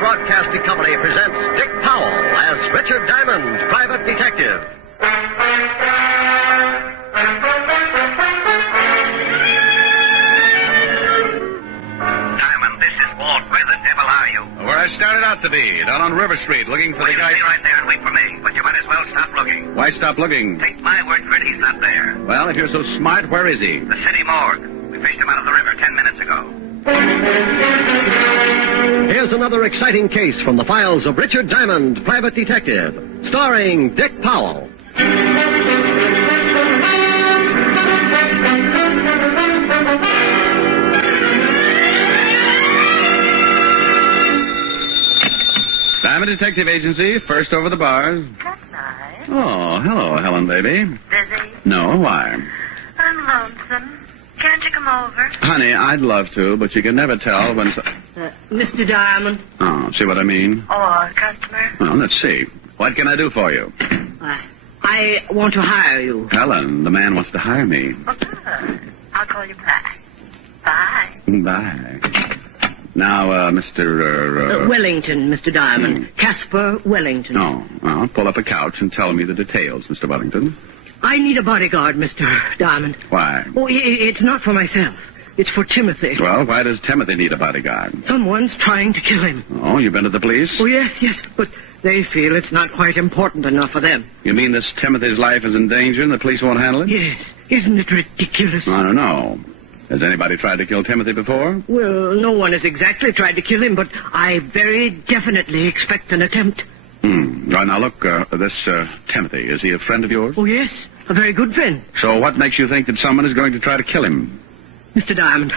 Broadcasting Company presents Dick Powell as Richard Diamond, private detective. Diamond, this is Walt. Where the devil are you? Where I started out to be, down on River Street, looking for Well, the you guy... stay right there and wait for me, but you might as well stop looking. Why stop looking? Take my word for it, he's not there. Well, if you're so smart, where is he? The city morgue. We fished him out of the river 10 minutes ago. Here's another exciting case from the files of Richard Diamond, private detective, starring Dick Powell. Diamond Detective Agency, first over the bars. That's nice. Oh, hello, Helen, baby. Busy? No, why? I'm lonesome. Can't you come over? Honey, I'd love to, but you can never tell when... Mr. Diamond, Oh, see what I mean? Oh, a customer? Well, let's see. What can I do for you? I want to hire you. Helen, the man wants to hire me. Oh, good. I'll call you back. Bye. Bye. Now, Mr. Wellington, Mr. Diamond. Caspar Wellington. No. Well, pull up a couch and tell me the details, Mr. Wellington. I need a bodyguard, Mr. Diamond. Why? Oh, it's not for myself. It's for Timothy. Well, why does Timothy need a bodyguard? Someone's trying to kill him. Oh, you've been to the police? Oh, yes, but they feel it's not quite important enough for them. You mean this Timothy's life is in danger and the police won't handle it? Yes. Isn't it ridiculous? I don't know. Has anybody tried to kill Timothy before? Well, no one has exactly tried to kill him, but I very definitely expect an attempt. Right, now look, this Timothy, is he a friend of yours? Oh, yes. A very good friend. So what makes you think that someone is going to try to kill him? Mr. Diamond,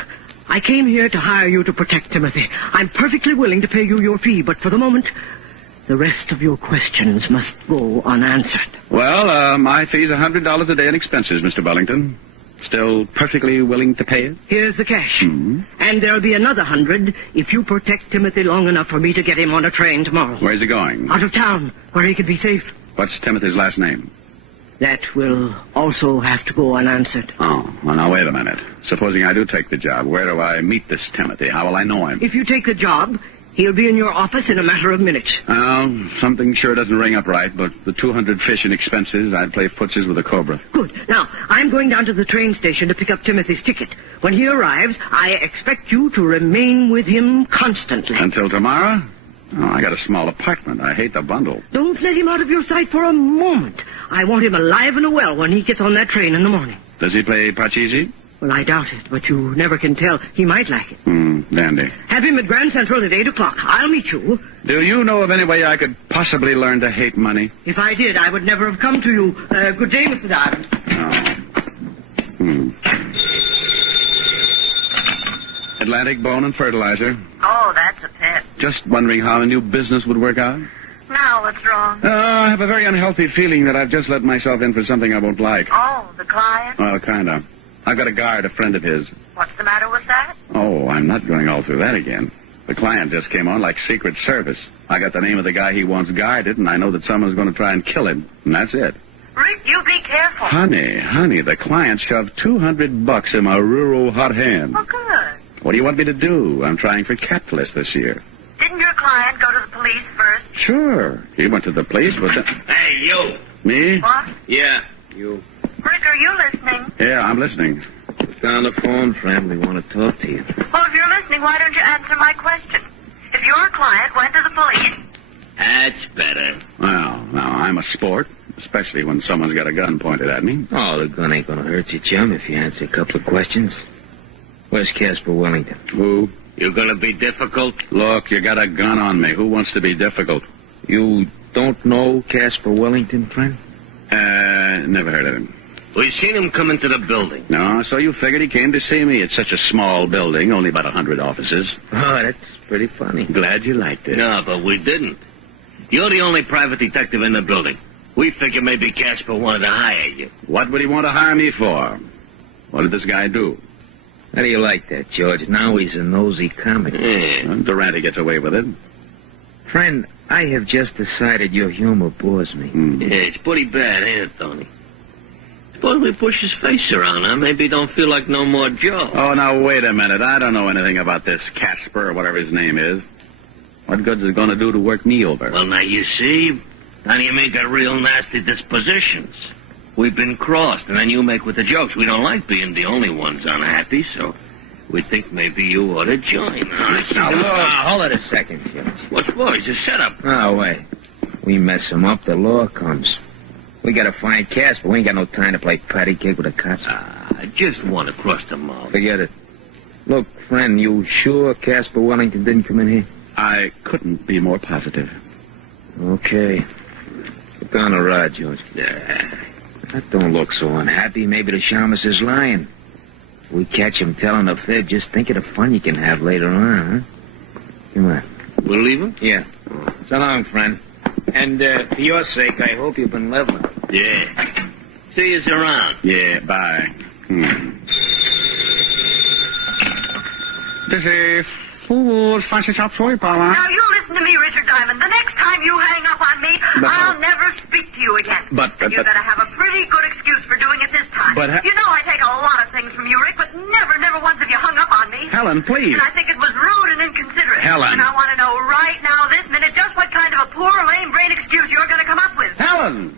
I came here to hire you to protect Timothy. I'm perfectly willing to pay you your fee, but for the moment, the rest of your questions must go unanswered. Well, my fee's $100 a day in expenses, Mr. Wellington. Still perfectly willing to pay it? Here's the cash. Hmm. And there'll be another 100 if you protect Timothy long enough for me to get him on a train tomorrow. Where's he going? Out of town, where he can be safe. What's Timothy's last name? That will also have to go unanswered. Oh, well, now, wait a minute. Supposing I do take the job, where do I meet this Timothy? How will I know him? If you take the job, he'll be in your office in a matter of minutes. Well, something sure doesn't ring up right, but the 200 fish in expenses, I'd play footsies with a cobra. Good. Now, I'm going down to the train station to pick up Timothy's ticket. When he arrives, I expect you to remain with him constantly. Until tomorrow? Oh, I got a small apartment. I hate the bundle. Don't let him out of your sight for a moment. I want him alive and well when he gets on that train in the morning. Does he play Parcheesi? Well, I doubt it, but you never can tell. He might like it. Dandy. Have him at Grand Central at 8 o'clock. I'll meet you. Do you know of any way I could possibly learn to hate money? If I did, I would never have come to you. Good day, Mr. Diamond. Atlantic Bone and Fertilizer. Oh, that's a pet. Just wondering how a new business would work out. Now, what's wrong? I have a very unhealthy feeling that I've just let myself in for something I won't like. Oh, the client? Well, kind of. I've got a guard, a friend of his. What's the matter with that? Oh, I'm not going all through that again. The client just came on like Secret Service. I got the name of the guy he wants guarded, and I know that someone's going to try and kill him. And that's it. Rick, you be careful. Honey, the client shoved $200 in my rural hot hand. Oh, good. What do you want me to do? I'm trying for capitalist this year. Didn't your client go to the police first? Sure. He went to the police with the... Hey, you. Me? What? Yeah, you. Rick, are you listening? Yeah, I'm listening. Just on the phone, friend. We want to talk to you. Well, if you're listening, why don't you answer my question? If your client went to the police... That's better. Well, now, I'm a sport, especially when someone's got a gun pointed at me. Oh, the gun ain't gonna hurt you, chum, if you answer a couple of questions. Where's Caspar Wellington? Who? You're gonna be difficult? Look, you got a gun on me. Who wants to be difficult? You don't know Caspar Wellington, friend? Never heard of him. We seen him come into the building. No, so you figured he came to see me. It's such a small building, only about 100 offices. Oh, that's pretty funny. Glad you liked it. No, but we didn't. You're the only private detective in the building. We figured maybe Caspar wanted to hire you. What would he want to hire me for? What did this guy do? How do you like that, George? Now he's a nosy comic. Yeah. Durante gets away with it. Friend, I have just decided your humor bores me. Yeah, it's pretty bad, ain't it, Tony? Suppose we push his face around, huh? Maybe he don't feel like no more Joe. Oh, now, wait a minute. I don't know anything about this Caspar or whatever his name is. What good's it going to do to work me over? Well, now, you see, now you make a real nasty dispositions. We've been crossed, and then you make with the jokes. We don't like being the only ones unhappy, so we think maybe you ought to join us. Now, look. Hold it a second, Judge. What for? It's a setup. Oh, wait. We mess him up, the law comes. We gotta find Casper. We ain't got no time to play patty cake with the cops. I just want to cross the mouth. Forget it. Look, friend, you sure Casper Wellington didn't come in here? I couldn't be more positive. Okay. Put down the rod, George. Yeah. That don't look so unhappy. Maybe the shamus is lying. If we catch him telling a fib, just think of the fun you can have later on, huh? Come on. We'll leave him? Yeah. So long, friend. And for your sake, I hope you've been leveling. Yeah. See you around. Yeah, bye. This is fool's fancy chop suey, Paula. Now, you listen to me, Richard Diamond. The next time you hang up on me, I'll never speak to you again. And you better have a pretty good excuse for doing it this time. You know I take a lot of things from you, Rick, but never once have you hung up on me. Helen, please. And I think it was rude and inconsiderate. Helen. And I want to know right now, this minute, just what kind of a poor, lame brain excuse you're going to come up with. Helen!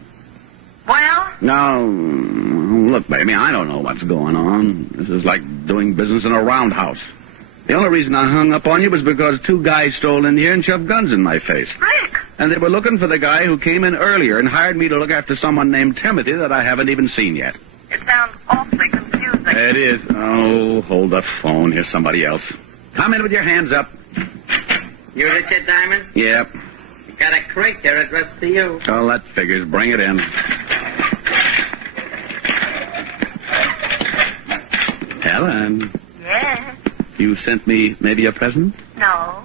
Well? Now, look, baby, I don't know what's going on. This is like doing business in a roundhouse. The only reason I hung up on you was because two guys stole in here and shoved guns in my face. Rick! And they were looking for the guy who came in earlier and hired me to look after someone named Timothy that I haven't even seen yet. It sounds awfully confusing. It is. Oh, hold the phone. Here's somebody else. Come in with your hands up. You Richard Diamond? Yep. Got a crate there addressed to you. Oh, that figures. Bring it in. Helen, Yes? you sent me maybe a present? No.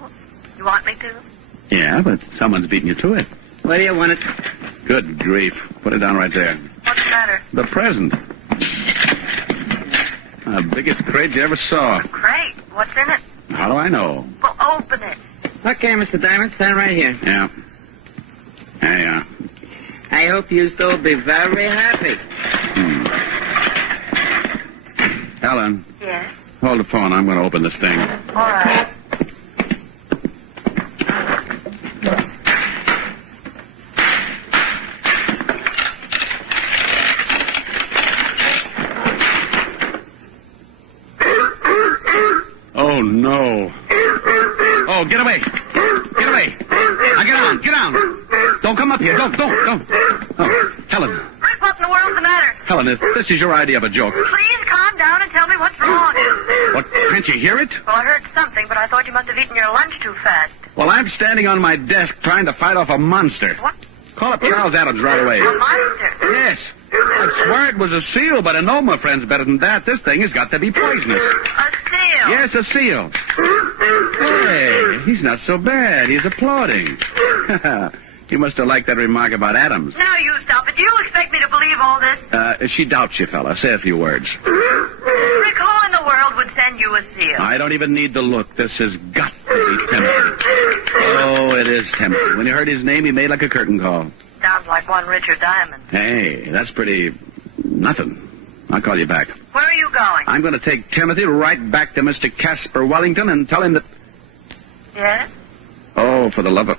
You want me to? Yeah, but someone's beaten you to it. Where do you want it? Good grief. Put it down right there. What's the matter? The present. The biggest crate you ever saw. Great. What's in it? How do I know? Well, open it. Okay, Mr. Diamond, stand right here. Yeah. Yeah. I hope you still be very happy. Helen, Yes? hold the phone. I'm going to open this thing. All right. Oh, no. Oh, get away. Get away. Now, get on. Get on. Don't come up here. Don't. Oh, Helen. Rick, what in the world's the matter? Helen, if this is your idea of a joke. Please calm down and tell me what's wrong. What? Can't you hear it? Well, I heard something, but I thought you must have eaten your lunch too fast. Well, I'm standing on my desk trying to fight off a monster. What? Call up Charles Adams right away. A monster? Yes. I swear it was a seal, but I know my friend's better than that. This thing has got to be poisonous. A seal? Yes, a seal. Hey, he's not so bad. He's applauding. He must have liked that remark about Adams. Now you stop it. Do you expect me to believe all this? She doubts you, fella. Say a few words. Rick, who in the world would send you a seal? I don't even need to look. This has got to be Timothy. Oh, it is Timothy. When he heard his name, he made like a curtain call. Sounds like one Richard Diamond. Hey, that's pretty... nothing. I'll call you back. Where are you going? I'm going to take Timothy right back to Mr. Casper Wellington and tell him that... Yes? Oh, for the love of...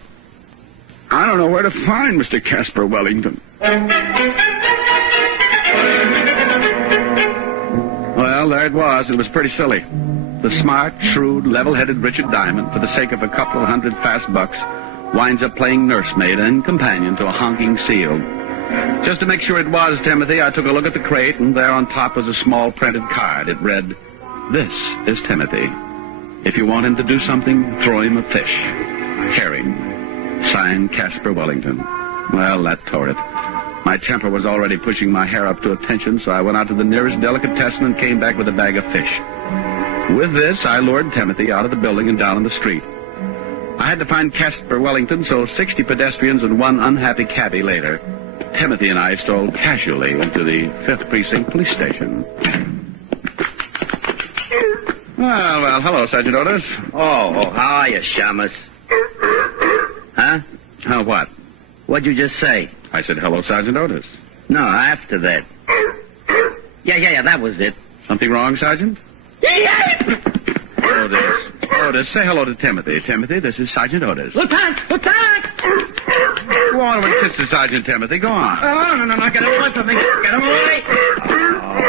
I don't know where to find Mr. Casper Wellington. Well, there it was. It was pretty silly. The smart, shrewd, level-headed Richard Diamond, for the sake of a couple of hundred fast bucks, winds up playing nursemaid and companion to a honking seal. Just to make sure it was Timothy, I took a look at the crate, and there on top was a small printed card. It read, "This is Timothy. If you want him to do something, throw him a fish. Herring. Signed, Casper Wellington." Well, that tore it. My temper was already pushing my hair up to attention, so I went out to the nearest delicatessen and came back with a bag of fish. With this, I lured Timothy out of the building and down on the street. I had to find Casper Wellington, so 60 pedestrians and one unhappy cabbie later, Timothy and I strolled casually into the 5th Precinct Police Station. Well, hello, Sergeant Otis. Oh, how are you, shamus? Huh? What? What'd you just say? I said, hello, Sergeant Otis. No, after that. Yeah, that was it. Something wrong, Sergeant? Otis. Otis, say hello to Timothy. Timothy, this is Sergeant Otis. Lieutenant! Lieutenant! Go on over and kiss the Sergeant, Timothy. Go on. Oh, no. Get him away from me. Get him away.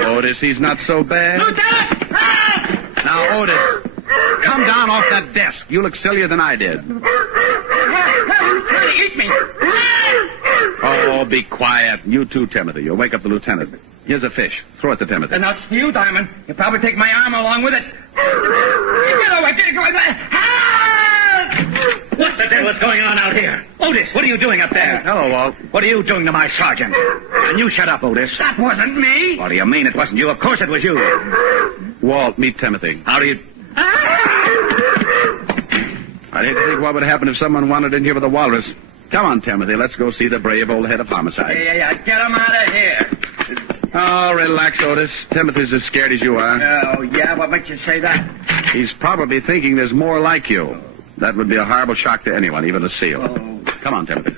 Oh, Otis, he's not so bad. Lieutenant! Now, Otis, come down off that desk. You look sillier than I did. Trying to eat me. Oh, be quiet. You too, Timothy. You'll wake up the lieutenant. Here's a fish. Throw it to Timothy. Now, it's you, Diamond. You'll probably take my arm along with it. Get away. Get away. Help! What the devil is going on out here? Otis, what are you doing up there? Hello, Walt. What are you doing to my sergeant? And you shut up, Otis. That wasn't me. What do you mean it wasn't you? Of course it was you. Walt, meet Timothy. How do you... I'd hate to think what would happen if someone wandered in here with a walrus. Come on, Timothy. Let's go see the brave old head of homicide. Yeah. Get him out of here. Oh, relax, Otis. Timothy's as scared as you are. Oh, yeah? What makes you say that? He's probably thinking there's more like you. That would be a horrible shock to anyone, even a SEAL. Oh. Come on, Timothy.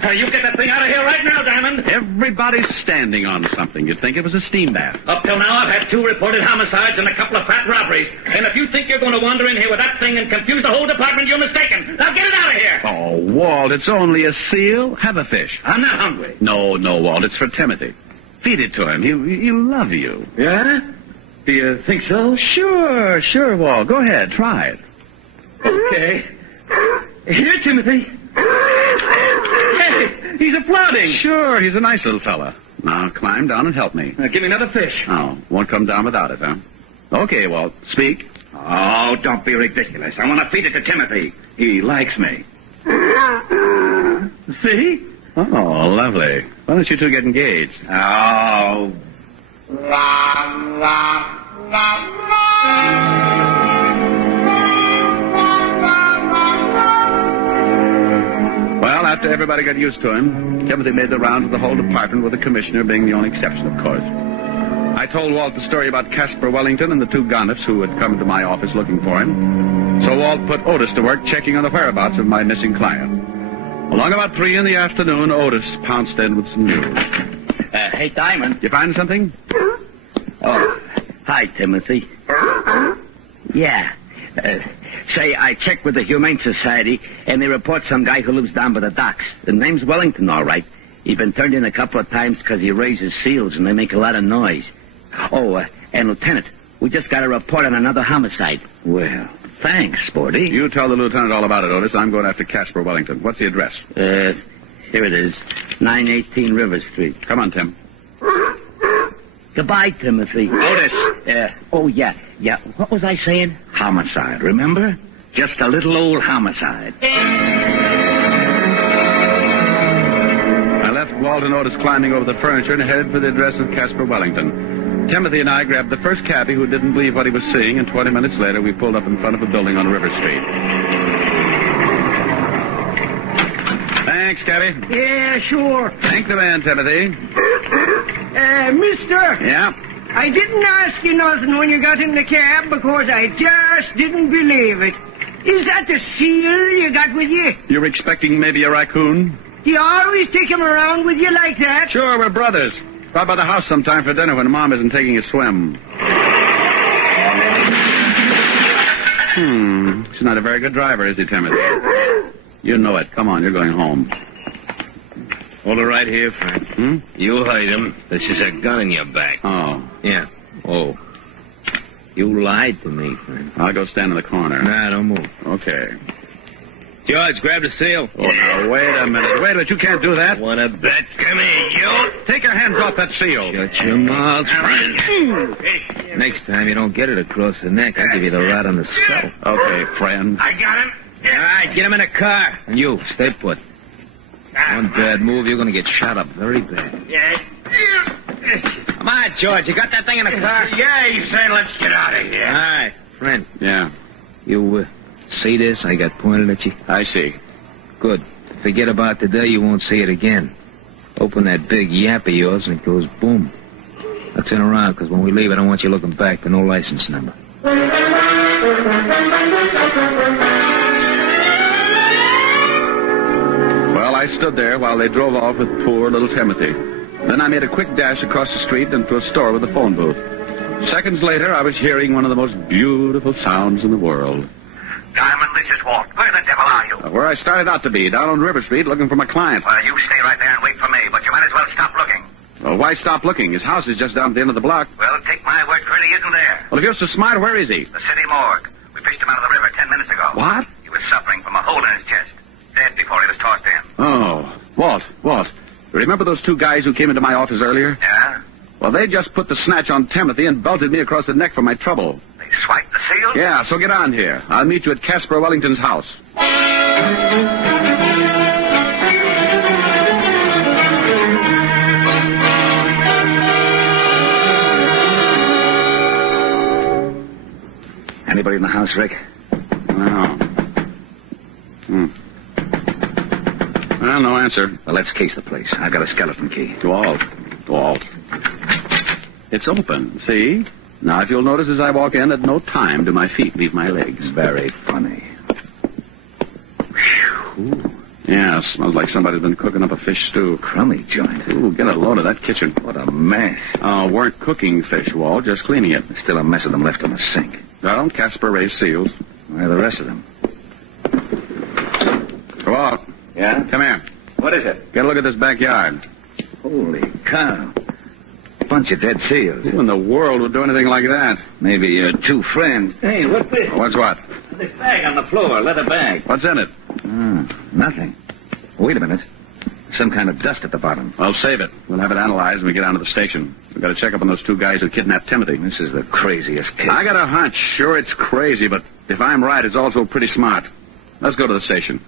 You get that thing out of here right now, Diamond. Everybody's standing on something. You'd think it was a steam bath. Up till now, I've had 2 reported homicides and a couple of fat robberies. And if you think you're going to wander in here with that thing and confuse the whole department, you're mistaken. Now get it out of here. Oh, Walt, it's only a seal. Have a fish. I'm not hungry. No, Walt, it's for Timothy. Feed it to him. He'll love you. Yeah? Do you think so? Sure, Walt. Go ahead. Try it. Okay. Here, Timothy. Hey, he's applauding. Sure, he's a nice little fella. Now, climb down and help me. Now, give me another fish. Oh, won't come down without it, huh? Okay, Walt. Speak. Oh, don't be ridiculous. I want to feed it to Timothy. He likes me. See? Oh, lovely. Why don't you two get engaged? Oh. Well, after everybody got used to him, Timothy made the rounds of the whole department, with the commissioner being the only exception, of course. I told Walt the story about Casper Wellington and the 2 gonniffs who had come to my office looking for him. So Walt put Otis to work checking on the whereabouts of my missing client. Along about 3 in the afternoon, Otis pounced in with some news. Hey, Diamond. You find something? Oh, hi, Timothy. Yeah. Say, I checked with the Humane Society, and they report some guy who lives down by the docks. The name's Wellington, all right. He's been turned in a couple of times because he raises seals, and they make a lot of noise. Oh, and Lieutenant, we just got a report on another homicide. Well, thanks, Sporty. You tell the lieutenant all about it, Otis. I'm going after Casper Wellington. What's the address? Here it is. 918 River Street. Come on, Tim. Goodbye, Timothy. Otis. Oh, yeah. What was I saying? Homicide, remember? Just a little old homicide. I left Walt and Otis climbing over the furniture and headed for the address of Casper Wellington. Timothy and I grabbed the first cabbie who didn't believe what he was seeing, and 20 minutes later we pulled up in front of a building on River Street. Thanks, cabbie. Yeah, sure. Thank the man, Timothy. Mister. Yeah? I didn't ask you nothing when you got in the cab because I just didn't believe it. Is that the seal you got with you? You're expecting maybe a raccoon? Do you always take him around with you like that? Sure, we're brothers. Stop by the house sometime for dinner when Mom isn't taking a swim. He's not a very good driver, is he, Timothy? You know it. Come on, you're going home. Hold it right here, Frank. You hide him. This is a gun in your back. Oh. Yeah. Oh. You lied to me, Frank. I'll go stand in the corner. Nah, don't move. Okay. George, grab the seal. Oh, now, wait a minute. You can't do that. Want to bet? Come here, you. Take your hands off that seal. Shut your mouth, Frank. Next time you don't get it across the neck, I'll give you the rod on the skull. Okay, friend. I got him. All right, get him in a car. And you, stay put. One bad move, you're going to get shot up very bad. Come on, George. You got that thing in the car? Yeah, he's saying let's get out of here. All right. Friend. Yeah. You see this I got pointed at you? I see. Good. Forget about today, you won't see it again. Open that big yap of yours and it goes boom. Now turn around, because when we leave, I don't want you looking back for no license number. Well, I stood there while they drove off with poor little Timothy. Then I made a quick dash across the street and to a store with a phone booth. Seconds later, I was hearing one of the most beautiful sounds in the world. Diamond, this is Walt. Where the devil are you? Where I started out to be, down on River Street, looking for my client. Well, you stay right there and wait for me, but you might as well stop looking. Well, why stop looking? His house is just down at the end of the block. Well, take my word for it, he isn't there. Well, if you're so smart, where is he? The city morgue. We fished him out of the river 10 minutes ago. What? He was suffering from a hole in his chest. Dead before he was tossed in. Oh, Walt. Remember those two guys who came into my office earlier? Yeah? Well, they just put the snatch on Timothy and belted me across the neck for my trouble. They swiped the seal? Yeah, so get on here. I'll meet you at Caspar Wellington's house. Anybody in the house, Rick? No. Well, no answer. Well, let's case the place. I've got a skeleton key. Walt. It's open, see? Now, if you'll notice as I walk in, at no time do my feet leave my legs. Very funny. Whew. Yeah, smells like somebody's been cooking up a fish stew. Crummy joint. Ooh, get a load of that kitchen. What a mess. Oh, weren't cooking fish, Walt, just cleaning it. There's still a mess of them left on the sink. Well, Caspar raised seals. Where are the rest of them? Go out. Yeah? Come here. What is it? Get a look at this backyard. Holy cow. Bunch of dead seals. Who in the world would do anything like that? Maybe your two friends. Hey, what's this? What's what? This bag on the floor, leather bag. What's in it? Nothing. Wait a minute. Some kind of dust at the bottom. I'll save it. We'll have it analyzed when we get down to the station. We've got to check up on those two guys who kidnapped Timothy. This is the craziest case. I got a hunch. Sure, it's crazy, but if I'm right, it's also pretty smart. Let's go to the station.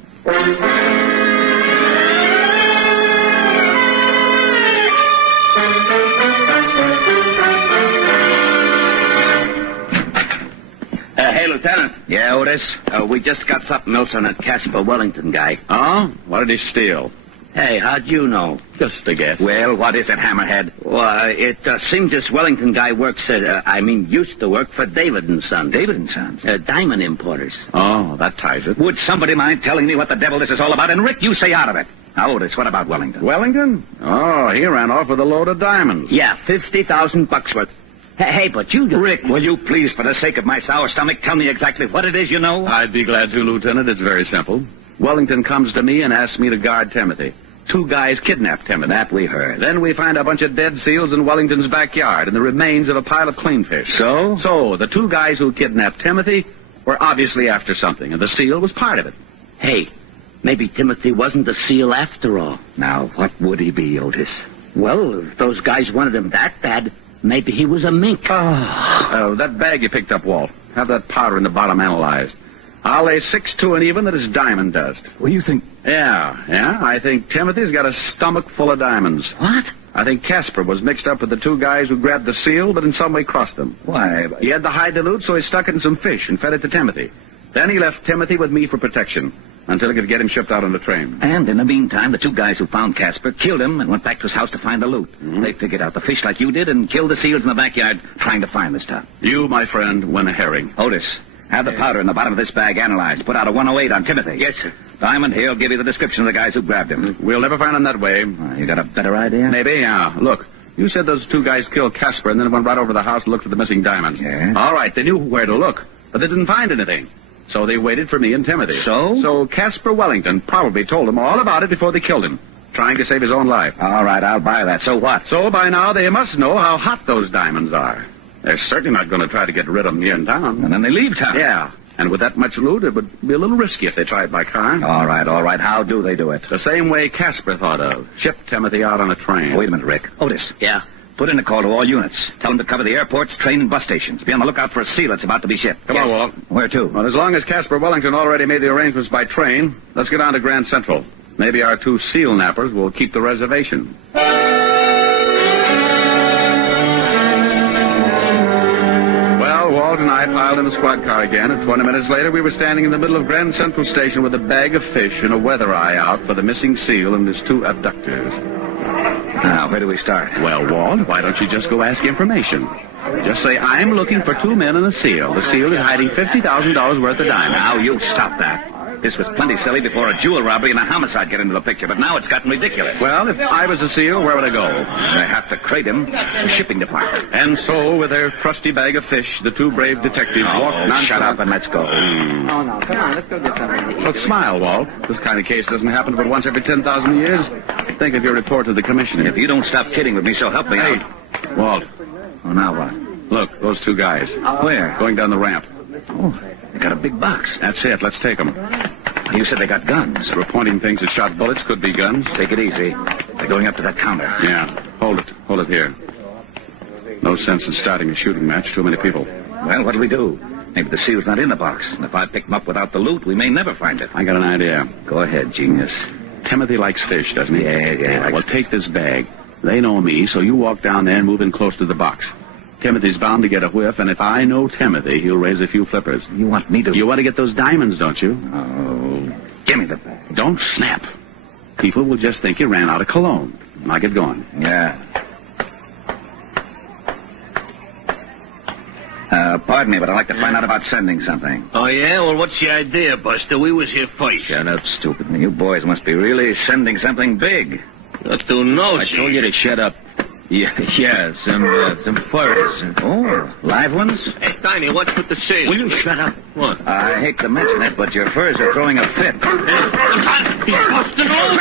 Hey, Lieutenant. Yeah, Otis? We just got something else on that Caspar Wellington guy. Oh? What did he steal? Hey, how'd you know? Just a guess. Well, what is it, Hammerhead? Well, it seems this Wellington guy used to work for David & Sons. David & Sons? Diamond importers. Oh, that ties it. Would somebody mind telling me what the devil this is all about? And, Rick, you stay out of it. Now, Otis, what about Wellington? Wellington? Oh, he ran off with a load of diamonds. Yeah, $50,000 worth. Hey, but you... Rick, will you please, for the sake of my sour stomach, tell me exactly what it is you know? I'd be glad to, Lieutenant. It's very simple. Wellington comes to me and asks me to guard Timothy. Two guys kidnapped Timothy. That we heard. Then we find a bunch of dead seals in Wellington's backyard and the remains of a pile of cleanfish. So? So, the two guys who kidnapped Timothy were obviously after something, and the seal was part of it. Hey, maybe Timothy wasn't a seal after all. Now, what would he be, Otis? Well, if those guys wanted him that bad, maybe he was a mink. Oh, that bag you picked up, Walt. Have that powder in the bottom analyzed. I'll lay 6-2 and even that it's diamond dust. What do you think? Yeah. I think Timothy's got a stomach full of diamonds. What? I think Caspar was mixed up with the two guys who grabbed the seal, but in some way crossed them. Why? He had the hide to loot, so he stuck it in some fish and fed it to Timothy. Then he left Timothy with me for protection until he could get him shipped out on the train. And in the meantime, the two guys who found Caspar killed him and went back to his house to find the loot. Mm-hmm. They figured out the fish like you did and killed the seals in the backyard trying to find the stuff. You, my friend, went a herring. Otis, have the powder in the bottom of this bag analyzed. Put out a 108 on Timothy. Yes, sir. Diamond here will give you the description of the guys who grabbed him. We'll never find him that way. You got a better idea? Maybe, yeah. Look, you said those two guys killed Caspar and then went right over to the house and looked for the missing diamonds. Yeah? All right, they knew where to look, but they didn't find anything. So they waited for me and Timothy. So? So Caspar Wellington probably told them all about it before they killed him, trying to save his own life. All right, I'll buy that. So what? So by now they must know how hot those diamonds are. They're certainly not going to try to get rid of them here in town. And then they leave town. Yeah. And with that much loot, it would be a little risky if they tried by car. All right. How do they do it? The same way Caspar thought of. Ship Timothy out on a train. Wait a minute, Rick. Otis. Yeah? Put in a call to all units. Tell them to cover the airports, train, and bus stations. Be on the lookout for a seal that's about to be shipped. Come on, Walt. Where to? Well, as long as Caspar Wellington already made the arrangements by train, let's get on to Grand Central. Maybe our two seal nappers will keep the reservation. Walt and I piled in the squad car again, and 20 minutes later we were standing in the middle of Grand Central Station with a bag of fish and a weather eye out for the missing seal and his two abductors. Now, where do we start? Well, Walt, why don't you just go ask information? Just say, I'm looking for 2 men and a seal. The seal is hiding $50,000 worth of diamonds. Now, you stop that. This was plenty silly before a jewel robbery and a homicide get into the picture, but now it's gotten ridiculous. Well, if I was a seal, where would I go? I have to crate him. The shipping department. And so, with their trusty bag of fish, the 2 brave detectives walked nonchalant. Shut up and let's go. Oh, no. Come on, let's go get something. But smile, Walt. This kind of case doesn't happen but once every 10,000 years. Think of your report to the commissioner. If you don't stop kidding with me, so help me out. Walt. Oh, now what? Look, those 2 guys. Where? Going down the ramp. Oh, they got a big box. That's it. Let's take them. You said they got guns. We're pointing things that shot bullets. Could be guns. Take it easy. They're going up to that counter. Yeah. Hold it. Hold it here. No sense in starting a shooting match. Too many people. Well, what do we do? Maybe the seal's not in the box. And if I pick them up without the loot, we may never find it. I got an idea. Go ahead, genius. Timothy likes fish, doesn't he? Yeah. Well, take this bag. They know me, so you walk down there and move in close to the box. Timothy's bound to get a whiff, and if I know Timothy, he'll raise a few flippers. You want me to... You want to get those diamonds, don't you? Oh, give me the bag. Don't snap. People will just think you ran out of cologne. Now get going. Yeah. Pardon me, but I'd like to find out about sending something. Oh, yeah? Well, what's the idea, Buster? We was here first. Shut up, stupid. You boys must be really sending something big. To know. I told you to shut up. Yeah, some furs. Oh, live ones? Hey, Tiny, what's with the seal? Will you shut up? What? I hate to mention it, but your furs are throwing a fit. He's busting all.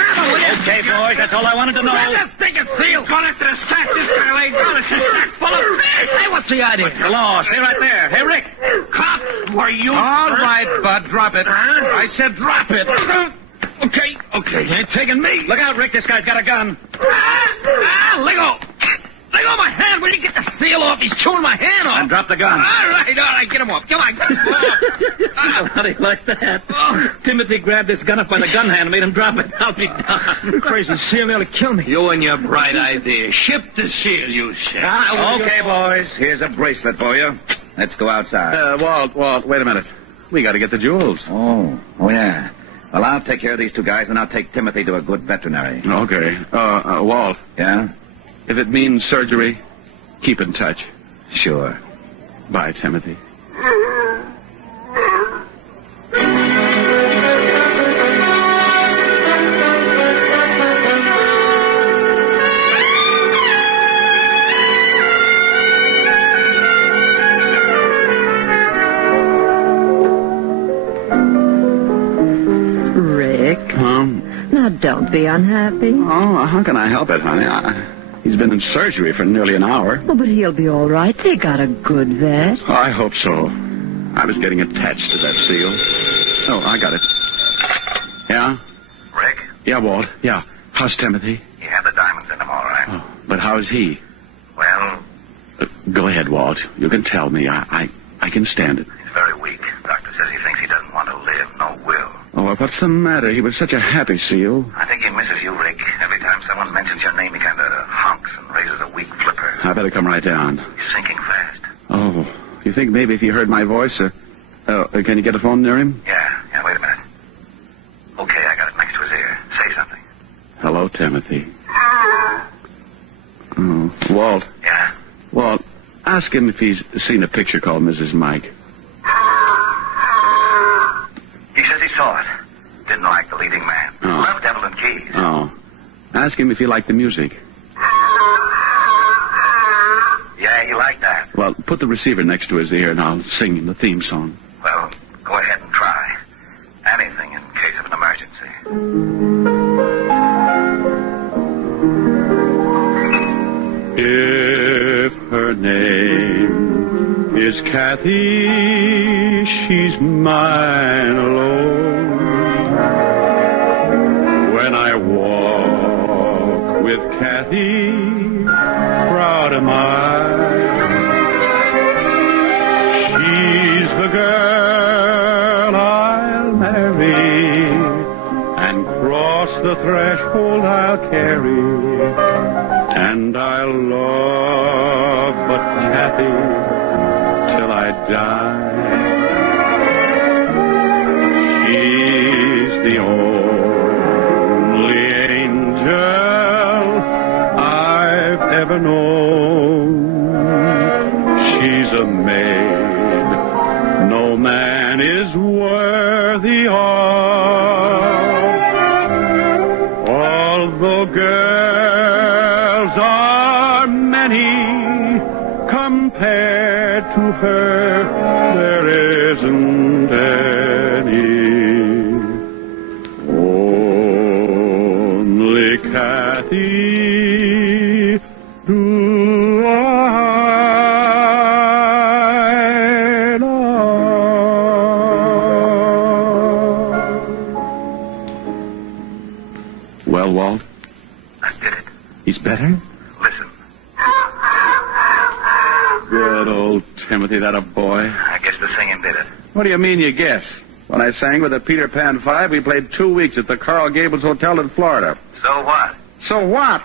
Okay, boys, that's all I wanted to know. Let's take a seal. Gone after the sack. This guy laid down. It's a sack full of fish. Hey, what's the idea? What's the law? Stay right there. Hey, Rick. Cop, were you... All right, Bud, drop it. I said drop it. Okay, you ain't taking me. Look out, Rick. This guy's got a gun. Let go. Let go of my hand. Will you get the seal off? He's chewing my hand off. And drop the gun. All right. Get him off. Come on, get him off. How do you like that? Timothy grabbed his gun up by the gun hand and made him drop it. I'll be done. Crazy seal nearly killed me. You and your bright idea. Ship the seal, you said. Okay, boys. Here's a bracelet for you. Let's go outside. Walt, wait a minute. We got to get the jewels. Oh, yeah. Well, I'll take care of these 2 guys, and I'll take Timothy to a good veterinary. Okay. Walt. Yeah? If it means surgery, keep in touch. Sure. Bye, Timothy. Rick. Now, don't be unhappy. Oh, how can I help it, honey? He's been in surgery for nearly an hour. Oh, but he'll be all right. They got a good vet. Oh, I hope so. I was getting attached to that seal. Oh, I got it. Yeah? Rick? Yeah, Walt. Yeah. How's Timothy? He had the diamonds in him, all right. Oh, but how is he? Well, Go ahead, Walt. You can tell me. I can stand it. he's very weak. Doctor says he thinks he doesn't want to live. No will. Oh, what's the matter? He was such a happy seal. I think he misses you, Rick. Every time someone mentions your name, he kind of honks and raises a weak flipper. I better come right down. He's sinking fast. Oh, you think maybe if he heard my voice, can you get a phone near him? Yeah, wait a minute. Okay, I got it next to his ear. Say something. Hello, Timothy. Oh, Walt. Yeah? Walt, ask him if he's seen a picture called Mrs. Mike. He says he saw it. Didn't like the leading man. Oh. Loved Evelyn Keyes. Oh. Ask him if he liked the music. Yeah, he liked that. Well, put the receiver next to his ear and I'll sing him the theme song. Well, go ahead and try. Anything in case of an emergency. If her name is Kathy, she's mine alone. When I walk with Kathy, proud am I. She's the girl I'll marry, and cross the threshold I'll carry. And I'll love but Kathy till I die. She's the only angel I ever known. She's a maid no man is worthy of. Although girls are many, compared to her, there isn't any. Only Kathy do I love. Well, Walt? I did it. He's better? Listen. Good old Timothy, that a boy. I guess the singing did it. What do you mean you guess? When I sang with the Peter Pan 5, we played 2 weeks at the Coral Gables Hotel in Florida. So what? So what?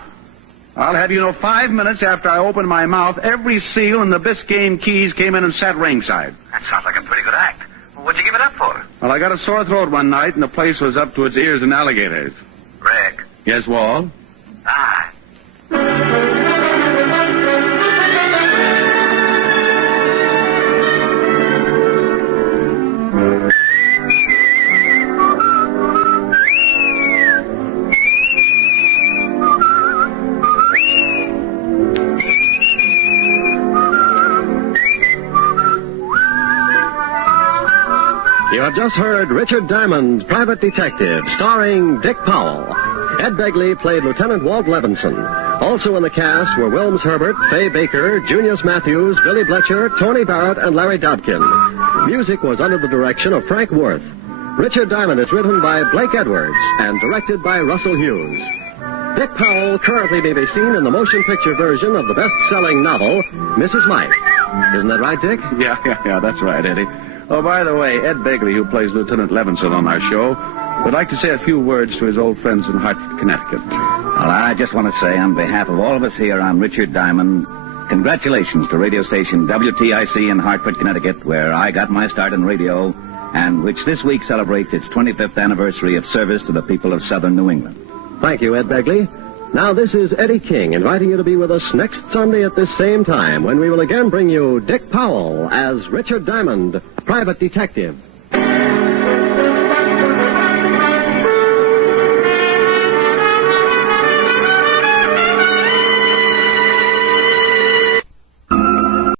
I'll have you know 5 minutes after I opened my mouth, every seal in the Biscayne Keys came in and sat ringside. That sounds like a pretty good act. Well, what'd you give it up for? Well, I got a sore throat one night, and the place was up to its ears in alligators. Rick. Yes, Walt? Ah. You have just heard Richard Diamond, Private Detective, starring Dick Powell. Ed Begley played Lieutenant Walt Levinson. Also in the cast were Wilms Herbert, Fay Baker, Junius Matthews, Billy Bletcher, Tony Barrett, and Larry Dobkin. Music was under the direction of Frank Worth. Richard Diamond is written by Blake Edwards and directed by Russell Hughes. Dick Powell currently may be seen in the motion picture version of the best-selling novel, Mrs. Mike. Isn't that right, Dick? Yeah, that's right, Eddie. Oh, by the way, Ed Begley, who plays Lieutenant Levinson on our show, would like to say a few words to his old friends in Hartford, Connecticut. Well, I just want to say on behalf of all of us here on Richard Diamond, congratulations to radio station WTIC in Hartford, Connecticut, where I got my start in radio, and which this week celebrates its 25th anniversary of service to the people of southern New England. Thank you, Ed Begley. Now, this is Eddie King inviting you to be with us next Sunday at this same time when we will again bring you Dick Powell as Richard Diamond, Private Detective.